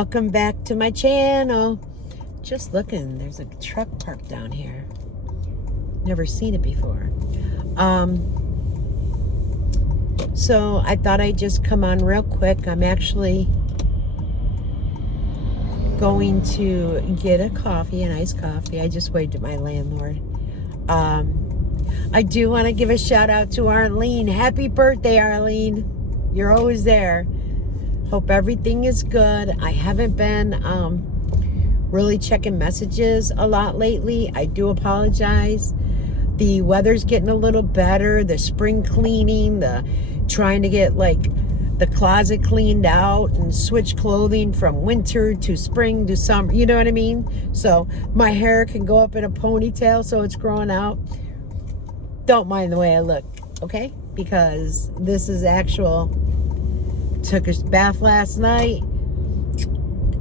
welcome back to my channel. Just looking, there's a truck parked down here. Never seen it before. So I thought I'd just come on real quick. I'm actually going to get a coffee, an iced coffee. I just waved at my landlord. I do want to give a shout out to Arlene. Happy birthday, Arlene. You're always there. Hope everything is good. I haven't been really checking messages a lot lately. I do apologize. The weather's getting a little better. The spring cleaning, the trying to get like the closet cleaned out and switch clothing from winter to spring to summer. You know what I mean? So my hair can go up in a ponytail so it's growing out. Don't mind the way I look, okay? Because this is actual. Took a bath last night.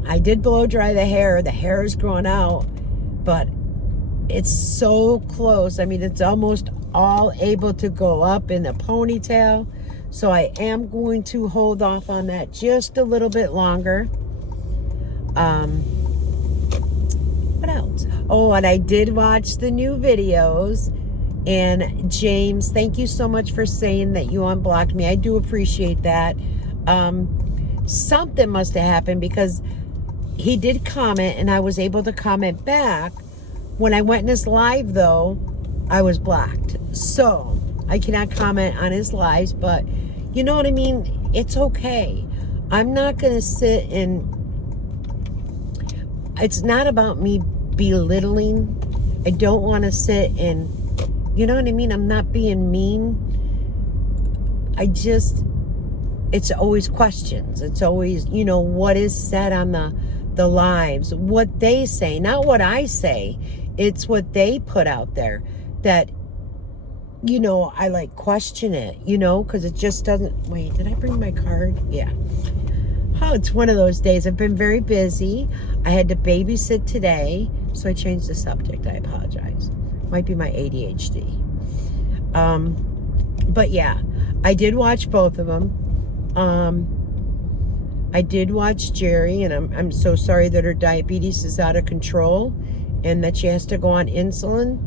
I did blow dry the hair. The hair is growing out, but it's so close. I mean, it's almost all able to go up in a ponytail. So I am going to hold off on that just a little bit longer. What else? Oh, and I did watch the new videos. And James, thank you so much for saying that you unblocked me. I do appreciate that. Something must have happened because he did comment and I was able to comment back. When I went in his live though, I was blocked. So I cannot comment on his lives, but you know what I mean? It's okay. I'm not going to sit and it's not about me belittling. I don't want to sit and, you know what I mean? I'm not being mean. It's always questions. It's always, you know, what is said on the lives, what they say, not what I say. It's what they put out there that, you know, I like question it, you know, because it just doesn't. Wait, did I bring my card? Yeah. Oh, it's one of those days. I've been very busy. I had to babysit today, so I changed the subject. I apologize. Might be my ADHD. But yeah, I did watch both of them. I did watch Jerry, and I'm so sorry that her diabetes is out of control and that she has to go on insulin.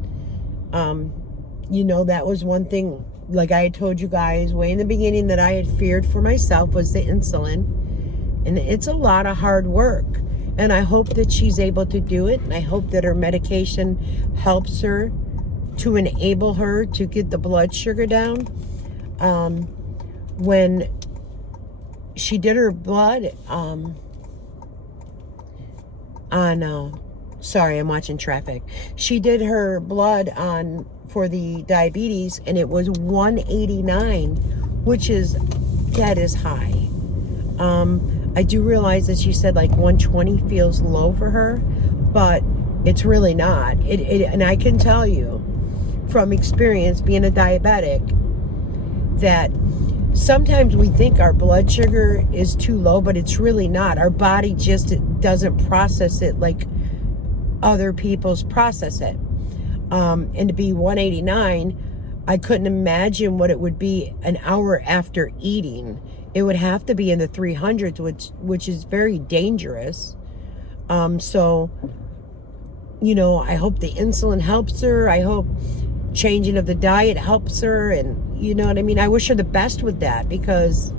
You know, that was one thing, like I had told you guys way in the beginning, that I had feared for myself was the insulin. And it's a lot of hard work. And I hope that she's able to do it. And I hope that her medication helps her to enable her to get the blood sugar down. When she did her blood sorry, I'm watching traffic. She did her blood for the diabetes, and it was 189, which is, that is high. I do realize that she said like 120 feels low for her, but it's really not. And I can tell you from experience being a diabetic that sometimes we think our blood sugar is too low, but it's really not. Our body just doesn't process it like other people's process it. And to be 189, I couldn't imagine what it would be an hour after eating. It would have to be in the 300s, which is very dangerous. So, you know, I hope the insulin helps her. I hope changing of the diet helps her, and you know what I mean? I wish her the best with that because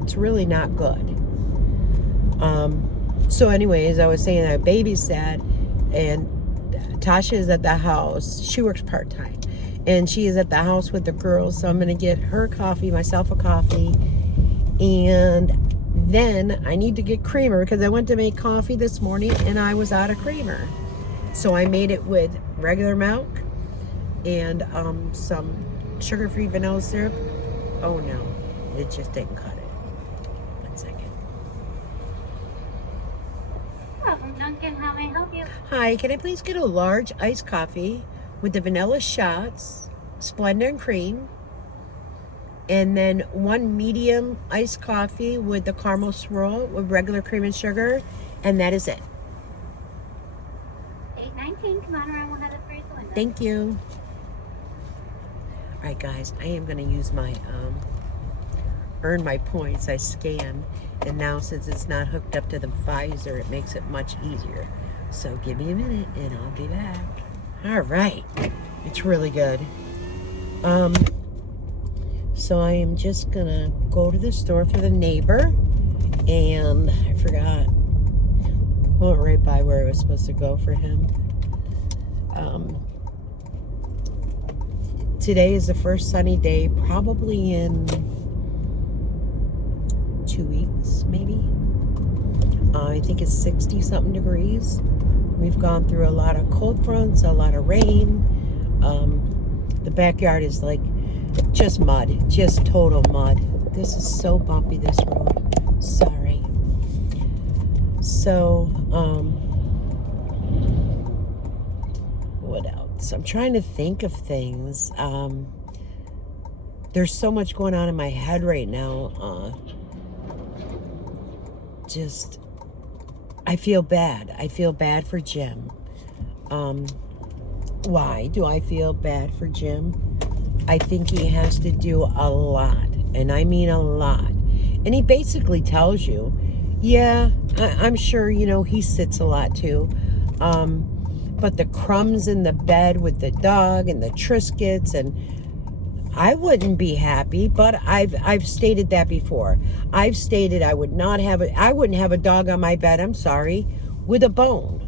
it's really not good. So anyways, I was saying that babysat, and Tasha is at the house. She works part-time, and she is at the house with the girls, so I'm going to get her coffee, myself a coffee, and then I need to get creamer because I went to make coffee this morning and I was out of creamer. So I made it with regular milk and some sugar-free vanilla syrup. Oh no, it just didn't cut it. 1 second. Welcome, Duncan. How may I help you? Hi, can I please get a large iced coffee with the vanilla shots, Splenda and cream, and then 1 medium iced coffee with the caramel swirl with regular cream and sugar, and that is it. 819, come on around one of the 3 windows. Thank you. All right, guys, I am going to use my earn my points, I scan. And now since it's not hooked up to the Pfizer, it makes it much easier. So give me a minute and I'll be back. All right. It's really good. So I am just gonna go to the store for the neighbor. And I forgot. Went right by where I was supposed to go for him. Today is the first sunny day, probably in 2 weeks, maybe. I think it's 60-something degrees. We've gone through a lot of cold fronts, a lot of rain. The backyard is like just mud, just total mud. This is so bumpy, this road. Sorry. So, what else? I'm trying to think of things. There's so much going on in my head right now. I feel bad. I feel bad for Jim. Why do I feel bad for Jim? I think he has to do a lot, and I mean a lot. And he basically tells you, yeah, I'm sure, he sits a lot too. But the crumbs in the bed with the dog and the Triscuits, and I wouldn't be happy, but I've stated that before. I've stated I wouldn't have a dog on my bed, I'm sorry, with a bone.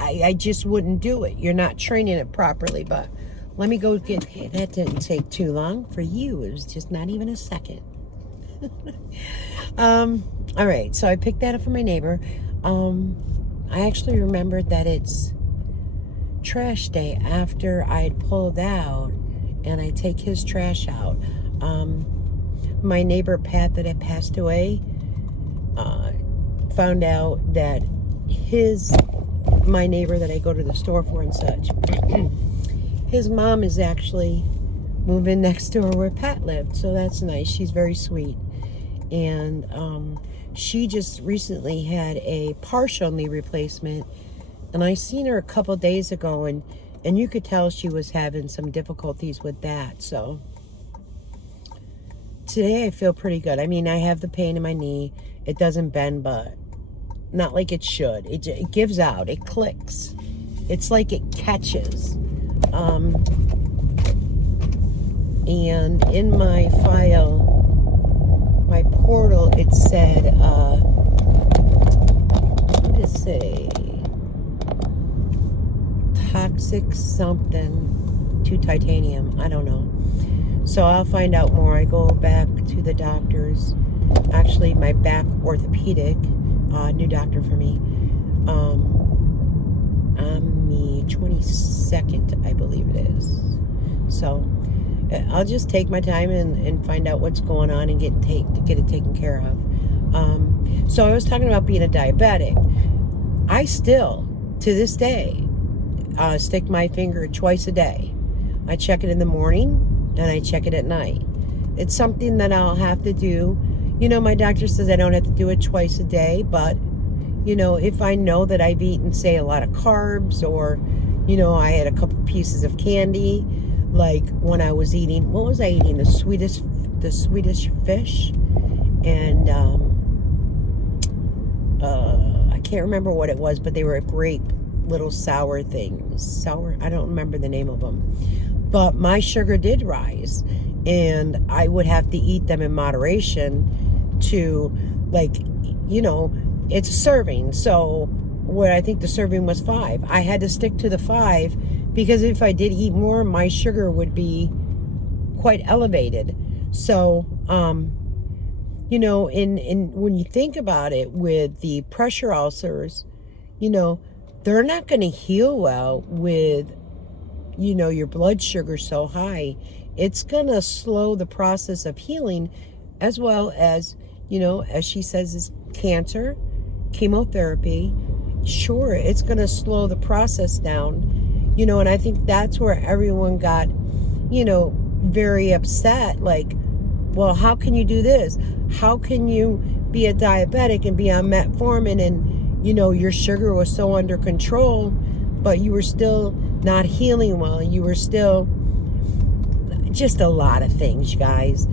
I just wouldn't do it. You're not training it properly, but let me go get, that didn't take too long for you. It was just not even a second. All right, so I picked that up from my neighbor. I actually remembered that it's trash day after I had pulled out, and I take his trash out. My neighbor Pat that had passed away found out that my neighbor that I go to the store for and such, his mom is actually moving next door where Pat lived, so that's nice. She's very sweet. And she just recently had a partial knee replacement, and I seen her a couple days ago, and you could tell she was having some difficulties with that. So today I feel pretty good. I mean, I have the pain in my knee. It doesn't bend, but not like it should. It gives out. It clicks. It's like it catches. And in my file, my portal, it said, what did it say? Toxic something to titanium. I don't know. So I'll find out more. I go back to the doctors. Actually, my back orthopedic, new doctor for me, on the 22nd, I believe it is. So I'll just take my time and find out what's going on and get it taken care of. So I was talking about being a diabetic. I still, to this day, stick my finger twice a day. I check it in the morning and I check it at night. It's something that I'll have to do. My doctor says I don't have to do it twice a day, but if I know that I've eaten, say, a lot of carbs, or I had a couple pieces of candy, like when I was eating, what was I eating? The Swedish fish, and I can't remember what it was, but they were grape little sour things. I don't remember the name of them. But my sugar did rise, and I would have to eat them in moderation to, it's a serving. So what I think the serving was 5. I had to stick to the 5 because if I did eat more, my sugar would be quite elevated. So, when you think about it, with the pressure ulcers, they're not going to heal well with, your blood sugar so high. It's going to slow the process of healing, as well as, as she says, is cancer, chemotherapy. Sure, it's going to slow the process down, and I think that's where everyone got, very upset. Like, well, how can you do this? How can you be a diabetic and be on metformin and, your sugar was so under control, but you were still not healing well. You were still, just a lot of things, guys.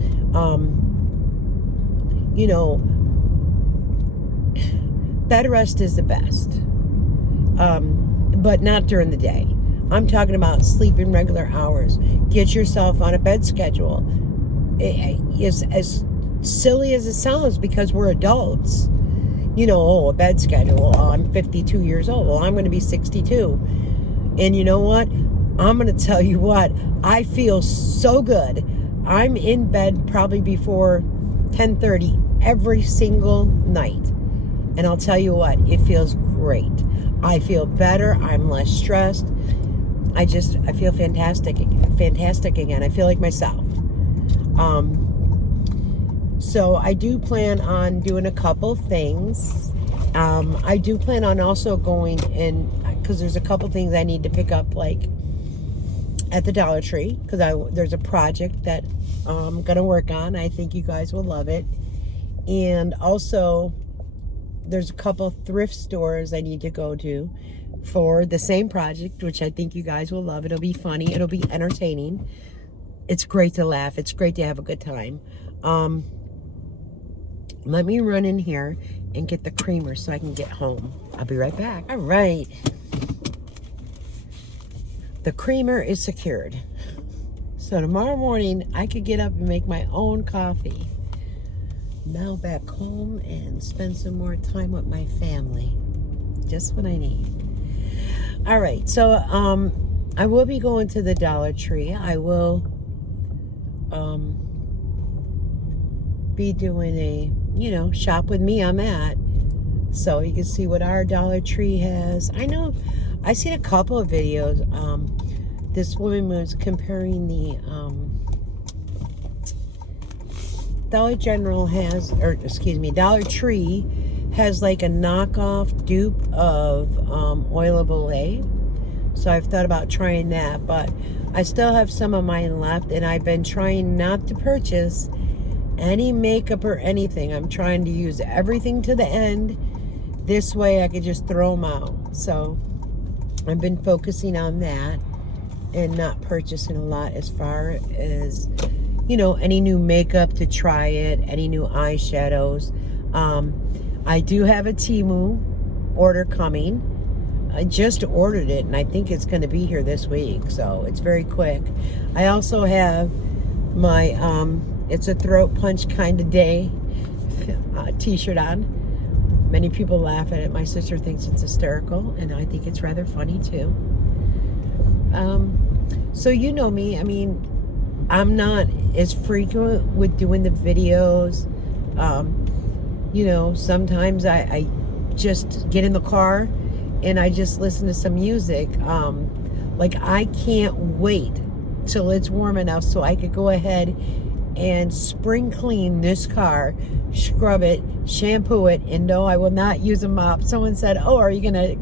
you know, bed rest is the best. But not during the day. I'm talking about sleeping regular hours. Get yourself on a bed schedule. As silly as it sounds, because we're adults. You know, oh, a bed schedule. Oh, I'm 52 years old. Well, I'm going to be 62. And you know what? I'm going to tell you what. I feel so good. I'm in bed probably before 10:30 every single night. And I'll tell you what, it feels great. I feel better. I'm less stressed. I feel fantastic again. I feel like myself. So I do plan on doing a couple things. I do plan on also going in, because there's a couple things I need to pick up, like at the Dollar Tree, because there's a project that I'm going to work on. I think you guys will love it. And also, there's a couple thrift stores I need to go to for the same project, which I think you guys will love. It'll be funny. It'll be entertaining. It's great to laugh. It's great to have a good time. Let me run in here and get the creamer so I can get home. I'll be right back. All right. The creamer is secured. So tomorrow morning, I could get up and make my own coffee. Now back home and spend some more time with my family. Just what I need. All right, so I will be going to the Dollar Tree. I will be doing a, shop with me on that. So you can see what our Dollar Tree has. I know, I seen a couple of videos. This woman was comparing the Dollar Tree has like a knockoff dupe of oil of Olay. So I've thought about trying that, but I still have some of mine left, and I've been trying not to purchase any makeup or anything. I'm trying to use everything to the end. This way I could just throw them out. So I've been focusing on that and not purchasing a lot as far as, any new makeup to try it, any new eyeshadows. I do have a Temu order coming. I just ordered it, and I think it's going to be here this week, so it's very quick. I also have my It's a Throat Punch Kind of Day t-shirt on. Many people laugh at it. My sister thinks it's hysterical, and I think it's rather funny too. So you know me. I mean, I'm not as frequent with doing the videos. Sometimes I just get in the car and I just listen to some music. Like, I can't wait till it's warm enough so I could go ahead and spring clean this car, scrub it, shampoo it, and no, I will not use a mop. Someone said, oh, are you gonna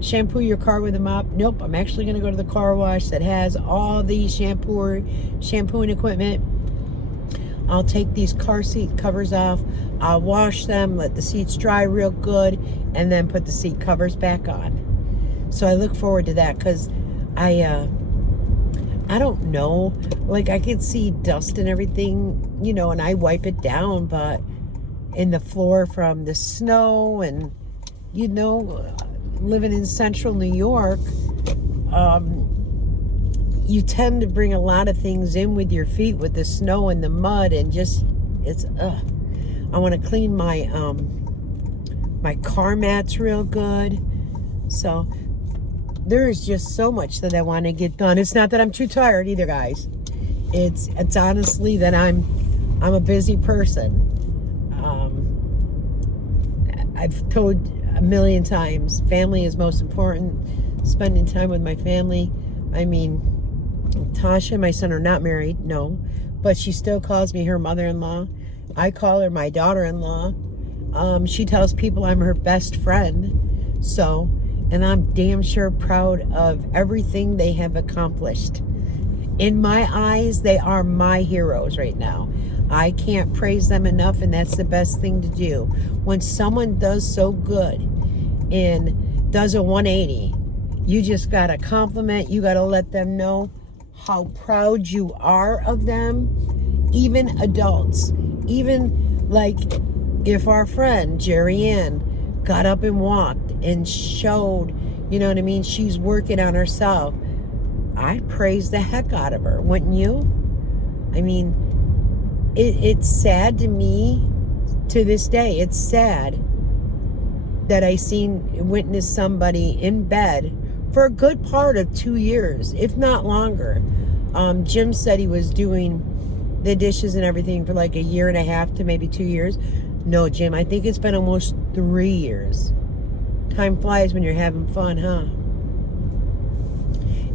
shampoo your car with a mop? Nope, I'm actually gonna go to the car wash that has all the shampooing equipment. I'll take these car seat covers off, I'll wash them, let the seats dry real good, and then put the seat covers back on. So I look forward to that, because I don't know, like, I could see dust and everything, and I wipe it down, but in the floor from the snow and, living in central New York, you tend to bring a lot of things in with your feet, with the snow and the mud, and just, I want to clean my, my car mats real good. So there is just so much that I want to get done. It's not that I'm too tired either, guys. It's honestly that I'm a busy person. I've told a million times, family is most important. Spending time with my family. I mean, Tasha and my son are not married, no, but she still calls me her mother-in-law. I call her my daughter-in-law. She tells people I'm her best friend. So, and I'm damn sure proud of everything they have accomplished. In my eyes, they are my heroes right now. I can't praise them enough, and that's the best thing to do. When someone does so good and does a 180, you just got to compliment. You got to let them know how proud you are of them. Even adults, even Like, if our friend Jerry Ann got up and walked and showed, you know what I mean, she's working on herself, I'd praise the heck out of her, wouldn't you? I mean, it's sad to me to this day. It's sad that I witnessed somebody in bed for a good part of 2 years, if not longer. Jim said he was doing the dishes and everything for like a year and a half to maybe 2 years. No, Jim, I think it's been almost 3 years. Time flies when you're having fun, huh?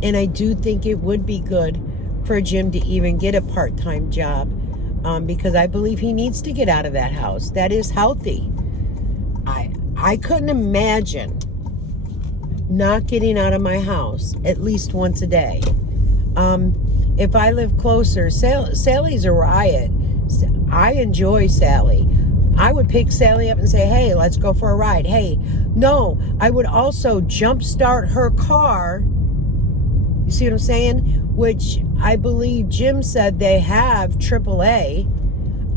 And I do think it would be good for Jim to even get a part-time job, because I believe he needs to get out of that house. That is healthy. I couldn't imagine not getting out of my house at least once a day. If I live closer, Sally's a riot. I enjoy Sally. I would pick Sally up and say, hey, let's go for a ride. Hey, no, I would also jumpstart her car. You see what I'm saying? Which I believe Jim said they have AAA.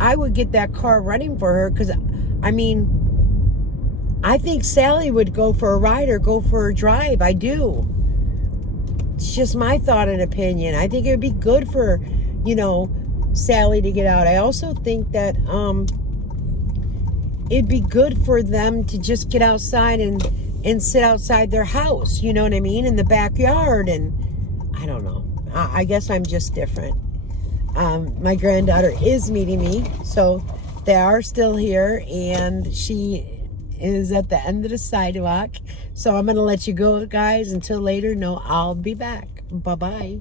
I would get that car running for her because, I mean, I think Sally would go for a ride or go for a drive. I do. It's just my thought and opinion. I think it would be good for, Sally to get out. I also think that it'd be good for them to just get outside and sit outside their house, you know what I mean, in the backyard. And I don't know. I guess I'm just different. My granddaughter is meeting me, so they are still here, and she is at the end of the sidewalk. So I'm going to let you go, guys. Until later, no, I'll be back. Bye-bye.